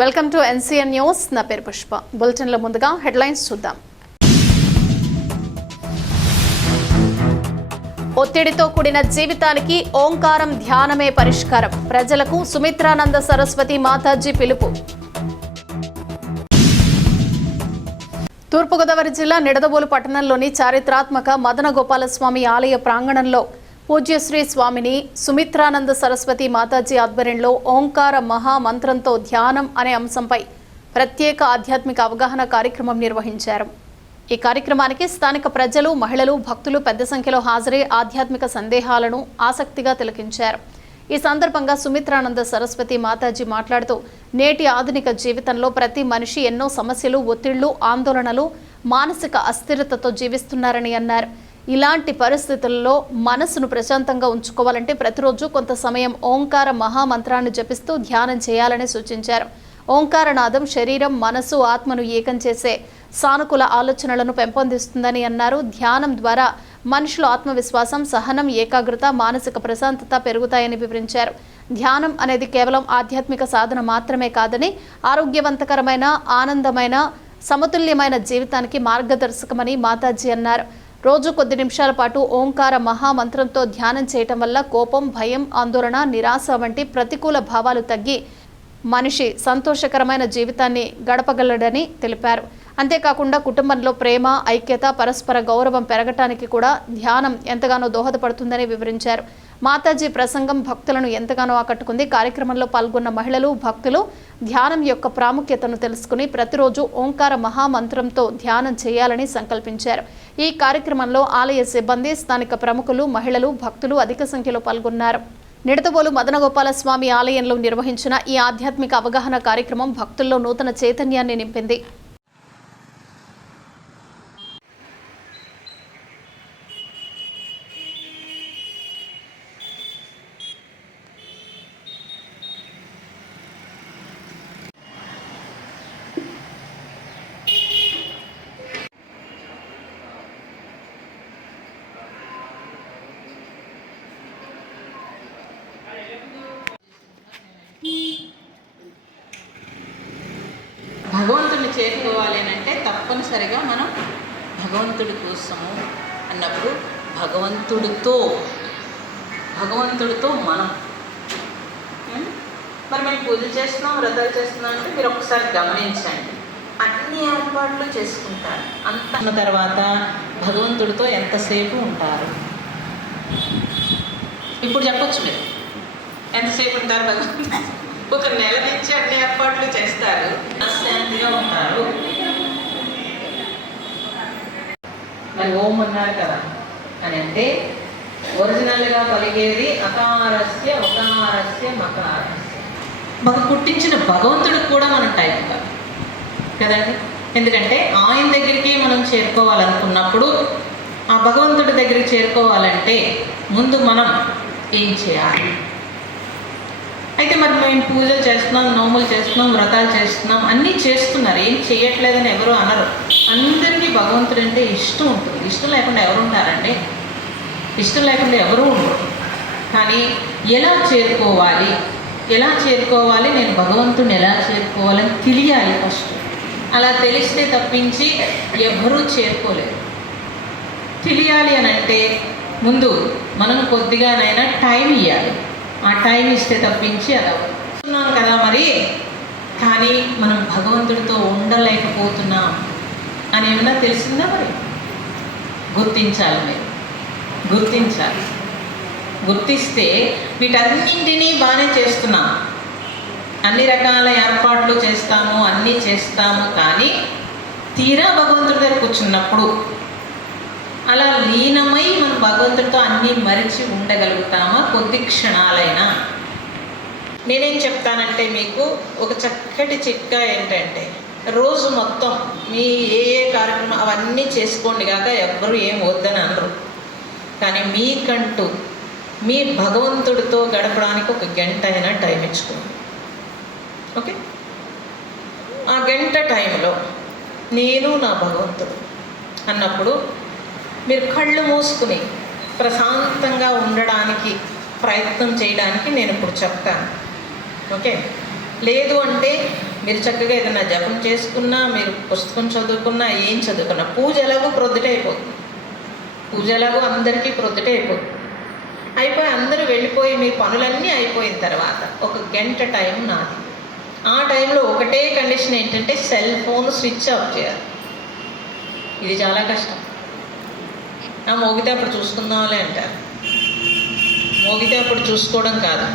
Welcome to NCN news. నా పేరు పుష్ప. బులెటిన్లో ముందుగా హెడ్లైన్స్ చూద్దాం. ఒత్తిడితో కూడిన జీవితానికి ఓంకారం ధ్యానమే పరిష్కారం. ప్రజలకు సుమిత్రానంద సరస్వతి మాతాజీ పిలుపు. తూర్పుగోదావరి జిల్లా నిడదవోలు పట్టణంలోని చారిత్రాత్మక మదన గోపాలస్వామి ఆలయ ప్రాంగణంలో పూజ్యశ్రీ స్వామిని సుమిత్రానంద సరస్వతి మాతాజీ ఆధ్వర్యంలో ఓంకార మహామంత్రంతో ధ్యానం అనే అంశంపై ప్రత్యేక ఆధ్యాత్మిక అవగాహన కార్యక్రమం నిర్వహించారు. ఈ కార్యక్రమానికి స్థానిక ప్రజలు, మహిళలు, భక్తులు పెద్ద సంఖ్యలో హాజరై ఆధ్యాత్మిక సందేహాలను ఆసక్తిగా తిలకించారు. ఈ సందర్భంగా సుమిత్రానంద సరస్వతి మాతాజీ మాట్లాడుతూ, నేటి ఆధునిక జీవితంలో ప్రతి మనిషి ఎన్నో సమస్యలు, ఒత్తిళ్లు, ఆందోళనలు, మానసిక అస్థిరతతో జీవిస్తున్నారని అన్నారు. ఇలాంటి పరిస్థితుల్లో మనసును ప్రశాంతంగా ఉంచుకోవాలంటే ప్రతిరోజు కొంత సమయం ఓంకార మహామంత్రాన్ని జపిస్తూ ధ్యానం చేయాలని సూచించారు. ఓంకారనాదం శరీరం, మనసు, ఆత్మను ఏకం చేసే సానుకూల ఆలోచనలను పెంపొందిస్తుందని అన్నారు. ధ్యానం ద్వారా మనుషుల ఆత్మవిశ్వాసం, సహనం, ఏకాగ్రత, మానసిక ప్రశాంతత పెరుగుతాయని వివరించారు. ధ్యానం అనేది కేవలం ఆధ్యాత్మిక సాధన మాత్రమే కాదని, ఆరోగ్యవంతకరమైన, ఆనందమైన, సమతుల్యమైన జీవితానికి మార్గదర్శకమని మాతాజీ అన్నారు. రోజు కొద్ది నిమిషాల పాటు ఓంకార మహామంత్రంతో ధ్యానం చేయటం వల్ల కోపం, భయం, ఆందోళన, నిరాశ వంటి ప్రతికూల భావాలు తగ్గి మనిషి సంతోషకరమైన జీవితాన్ని గడపగలడని తెలిపారు. అంతేకాకుండా కుటుంబంలో ప్రేమ, ఐక్యత, పరస్పర గౌరవం పెరగటానికి కూడా ధ్యానం ఎంతగానో దోహదపడుతుందని వివరించారు. మాతాజీ ప్రసంగం భక్తులను ఎంతగానో ఆకట్టుకుంది. కార్యక్రమంలో పాల్గొన్న మహిళలు, భక్తులు ధ్యానం యొక్క ప్రాముఖ్యతను తెలుసుకుని ప్రతిరోజు ఓంకార మహామంత్రంతో ధ్యానం చేయాలని సంకల్పించారు. ఈ కార్యక్రమంలో ఆలయ సిబ్బంది, స్థానిక ప్రముఖులు, మహిళలు, భక్తులు అధిక సంఖ్యలో పాల్గొన్నారు. నిడదవోలు మదనగోపాలస్వామి ఆలయంలో నిర్వహించిన ఈ ఆధ్యాత్మిక అవగాహన కార్యక్రమం భక్తుల్లో నూతన చైతన్యాన్ని నింపింది. భగవంతుడిని చేరుకోవాలి అని అంటే తప్పనిసరిగా మనం భగవంతుడి కోసము అన్నప్పుడు భగవంతుడితో మనం మరి మేము పూజలు చేస్తున్నాం, వ్రతాలు చేస్తున్నాం అంటే మీరు ఒకసారి గమనించండి. అన్ని ఏర్పాట్లు చేసుకుంటారు. అంత తర్వాత భగవంతుడితో ఎంతసేపు ఉంటారు? ఇప్పుడు చెప్పొచ్చు మీరు ఎంతసేపు ఉంటారు భగవంతుడు? ఒక నెల నుంచి అన్ని ఏర్పాట్లు చేస్తారు, శాంతిగా ఉంటారు. మరి ఓం అన్నారు కదా అని అంటే ఒరిజినల్గా పలికేది అకారస్య, ఒకారస్య, మకారస్య. మాకు పుట్టించిన భగవంతుడికి కూడా మనం టైం ఇవ్వాలి కదండి. ఎందుకంటే ఆయన దగ్గరికి మనం చేరుకోవాలనుకున్నప్పుడు, ఆ భగవంతుడి దగ్గరికి చేరుకోవాలంటే ముందు మనం ఏం చేయాలి? అయితే మరి మేము పూజలు చేస్తున్నాం, నోములు చేస్తున్నాం, వ్రతాలు చేస్తున్నాం, అన్నీ చేస్తున్నారు, ఏం చేయట్లేదని ఎవరు అనరు. అందరికీ భగవంతుడు అంటే ఇష్టం ఉంటుంది. ఇష్టం లేకుండా ఎవరు ఉంటారండి? ఇష్టం లేకుండా ఎవరు ఉండరు. కానీ ఎలా చేరుకోవాలి, నేను భగవంతుడిని ఎలా చేరుకోవాలని తెలియాలి ఫస్ట్. అలా తెలిస్తే తప్పించి ఎవరూ చేరుకోలేరు. తెలియాలి అని అంటే ముందు మనం కొద్దిగానైనా టైం ఇవ్వాలి. ఆ టైం ఇస్తే తప్పించి అది అవుతున్నాం కదా మరి. కానీ మనం భగవంతుడితో ఉండలేకపోతున్నాం అని ఏమైనా తెలిసిందా? మరి గుర్తించాలి. మీరు గుర్తిస్తే వీటన్నింటినీ బాగానే చేస్తున్నాం, అన్ని రకాల ఏర్పాట్లు చేస్తాము, అన్నీ చేస్తాము. కానీ తీరా భగవంతుడి దగ్గర కూర్చున్నప్పుడు అలా లీనమై మనం భగవంతుడితో అన్నీ మరిచి ఉండగలుగుతామా? కొద్ది క్షణాలైనా. నేనేం చెప్తానంటే మీకు ఒక చక్కటి చిట్కా ఏంటంటే, రోజు మొత్తం మీ ఏ కార్యక్రమం అవన్నీ చేసుకోండి కాక ఎవ్వరూ ఏం వద్దని అనరు. కానీ మీకంటూ మీ భగవంతుడితో గడపడానికి ఒక గంట అయినా టైం ఇచ్చుకోండి. ఓకే? ఆ గంట టైంలో నేను నా భగవంతుడు అన్నప్పుడు మీరు కళ్ళు మూసుకుని ప్రశాంతంగా ఉండడానికి ప్రయత్నం చేయడానికి నేను ఇప్పుడు చెప్తాను. ఓకే? లేదు అంటే మీరు చక్కగా ఏదైనా జపం చేసుకున్నా, మీరు పుస్తకం చదువుకున్నా, ఏం చదువుకున్నా, పూజ ఎలాగో ప్రొద్దుటే అయిపోతుంది. పూజ ఎలాగో అందరికీ ప్రొద్దుటే అయిపోతుంది. అయిపోయి అందరూ వెళ్ళిపోయి మీ పనులన్నీ అయిపోయిన తర్వాత ఒక గంట టైం నాది. ఆ టైంలో ఒకటే కండిషన్ ఏంటంటే సెల్ ఫోన్ స్విచ్ ఆఫ్ చేయాలి. ఇది చాలా కష్టం. మోగితే అప్పుడు చూసుకుందాంలే అంటారు. మోగితే అప్పుడు చూసుకోవడం కాదు,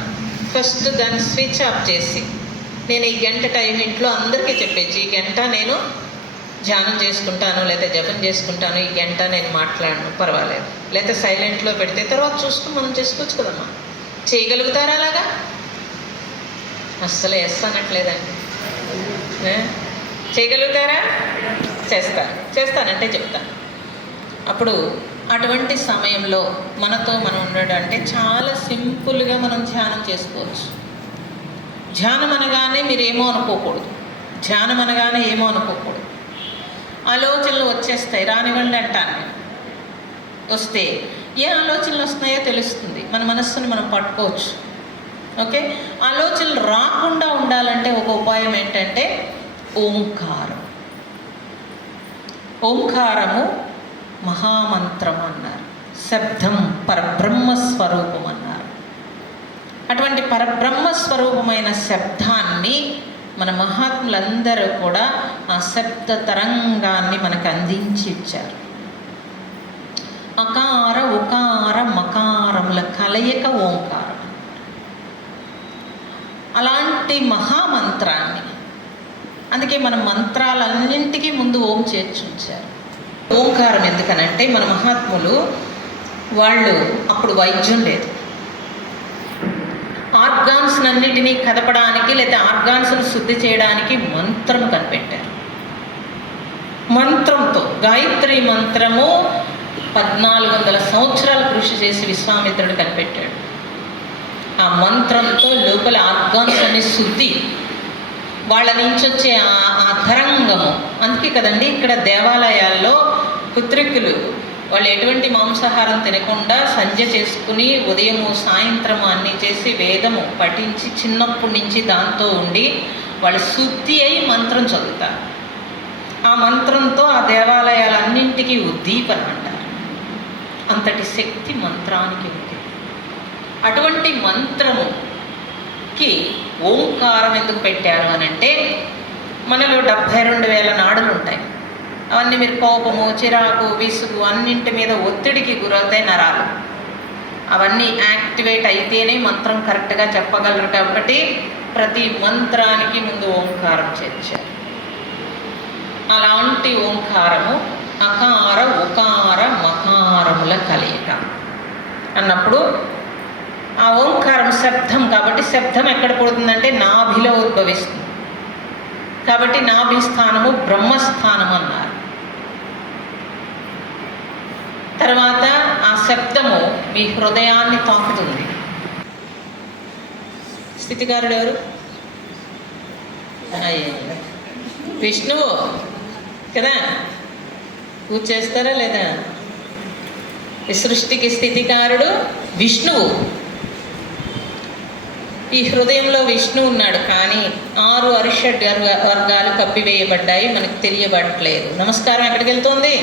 ఫస్ట్ దాన్ని స్విచ్ ఆఫ్ చేసి నేను ఈ గంట టైం ఇంట్లో అందరికీ చెప్పేసి, ఈ గంట నేను ధ్యానం చేసుకుంటాను, లేదా జపం చేసుకుంటాను, ఈ గంట నేను మాట్లాడను, పర్వాలేదు, లేదా సైలెంట్లో పెడితే తర్వాత చూసుకుని మనం చేసుకోవచ్చు కదమ్మా. చేయగలుగుతారా అలాగా? అస్సలు ఎస్ అనట్లేదండి. చేయగలుగుతారా? చేస్తానంటే చెప్తాను. అప్పుడు అటువంటి సమయంలో మనతో మనం ఉండడం అంటే చాలా సింపుల్గా మనం ధ్యానం చేసుకోవచ్చు. ధ్యానం అనగానే మీరు ఏమో అనుకోకూడదు. ఆలోచనలు వచ్చేస్తాయి, రానివ్వండి అంటాను. వస్తే ఏ ఆలోచనలు వస్తున్నాయో తెలుస్తుంది, మన మనస్సును మనం పట్టుకోవచ్చు. ఓకే, ఆలోచనలు రాకుండా ఉండాలంటే ఒక ఉపాయం ఏంటంటే ఓంకారము మహామంత్రం అన్నారు. శబ్దం పరబ్రహ్మస్వరూపం అన్నారు. అటువంటి పరబ్రహ్మస్వరూపమైన శబ్దాన్ని మన మహాత్ములందరూ కూడా ఆ శబ్ద తరంగాన్ని మనకు అందించి ఇచ్చారు. అకార ఉకార మకారముల కలయిక ఓంకారం. అలాంటి మహామంత్రాన్ని, అందుకే మన మంత్రాలన్నింటికీ ముందు ఓం చేర్చి ఉంచారు. ఓంకారం ఎందుకనంటే మన మహాత్ములు వాళ్ళు అప్పుడు వైద్యం లేదు, ఆర్గాన్స్ అన్నిటినీ కదపడానికి లేదా ఆర్గాన్స్ను శుద్ధి చేయడానికి మంత్రం కనిపెట్టారు. మంత్రంతో గాయత్రి మంత్రము 1400 సంవత్సరాలు కృషి చేసి విశ్వామిత్రుడు కనిపెట్టాడు. ఆ మంత్రంతో లోపల ఆర్గాన్స్ అనే శుద్ధి, వాళ్ళ నుంచి వచ్చే ఆ తరంగము. అందుకే కదండి ఇక్కడ దేవాలయాల్లో పుత్రికులు వాళ్ళు ఎటువంటి మాంసాహారం తినకుండా సంధ్య చేసుకుని ఉదయము సాయంత్రము అన్నీ చేసి వేదము పఠించి చిన్నప్పటి నుంచి దాంతో ఉండి వాళ్ళు శుద్ధి అయి మంత్రం చదువుతారు. ఆ మంత్రంతో ఆ దేవాలయాలన్నింటికీ ఉద్దీపన అంటారు. అంతటి శక్తి మంత్రానికి ఉంది. అటువంటి మంత్రముకి ఓంకారం ఎందుకు పెట్టారు అని అంటే, మనలో 72,000 నాడులు ఉంటాయి. అవన్నీ మీరు కోపము, చిరాకు, విసుగు అన్నింటి మీద ఒత్తిడికి గురవుతాయి నరాలు. అవన్నీ యాక్టివేట్ అయితేనే మంత్రం కరెక్ట్గా చెప్పగలరు. కాబట్టి ప్రతి మంత్రానికి ముందు ఓంకారం చేర్చారు. అలాంటి ఓంకారము అకార ఉకార మకారముల కలయిక అన్నప్పుడు ఆ ఓంకారం శబ్దం కాబట్టి శబ్దం ఎక్కడ పుడుతుందంటే నాభిలో ఉద్భవిస్తుంది. కాబట్టి నాభి స్థానము బ్రహ్మస్థానం అన్నారు. తర్వాత ఆ శబ్దము మీ హృదయాన్ని తాకుతుంది. స్థితికారుడు ఎవరు? విష్ణువు కదా. పూజ చేస్తారా లేదా? ఈ సృష్టికి స్థితికారుడు విష్ణువు. ఈ హృదయంలో విష్ణువు ఉన్నాడు, కానీ 6 అరిషడ్ వర్గాలు కప్పివేయబడ్డాయి, మనకు తెలియబడట్లేదు. నమస్కారం ఎక్కడికి వెళ్తుంది?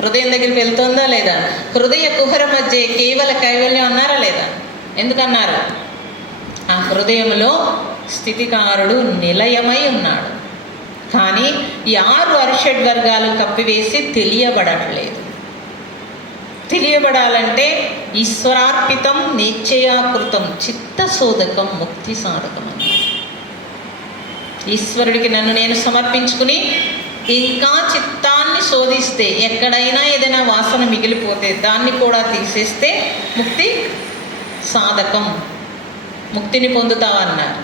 హృదయం దగ్గరికి వెళ్తుందా లేదా? హృదయ కుహర మధ్య కేవల కైవల్యం అన్నారా లేదా? ఎందుకన్నారు? ఆ హృదయంలో స్థితికారుడు నిలయమై ఉన్నాడు, కానీ ఈ 6 అరిషడ్ వర్గాలు కప్పివేసి తెలియబడట్లేదు. తెలియబడాలంటే ఈశ్వరార్పితం నిశ్చయాకృతం చిత్తశోధకం ముక్తి సాధకం అన్నారు. ఈశ్వరుడికి నన్ను నేను సమర్పించుకుని ఇంకా చిత్తాన్ని శోధిస్తే, ఎక్కడైనా ఏదైనా వాసన మిగిలిపోతే దాన్ని కూడా తీసేస్తే ముక్తి సాధకం, ముక్తిని పొందుతావన్నారు.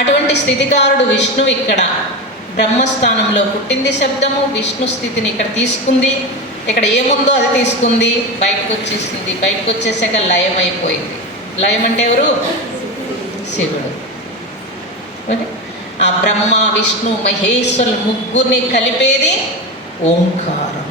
అటువంటి స్థితికారుడు విష్ణువు ఇక్కడ బ్రహ్మస్థానంలో పుట్టింది. శబ్దము విష్ణు స్థితిని ఇక్కడ తీసుకుంది. ఇక్కడ ఏముందో అది తీసుకుంది, బయటకు వచ్చేసింది. బయటకు వచ్చేసాక లయం అయిపోయింది. లయం అంటే ఎవరు? శివుడు. ఆ బ్రహ్మ విష్ణు మహేశ్వరులు ముగ్గురిని కలిపేది ఓంకారం.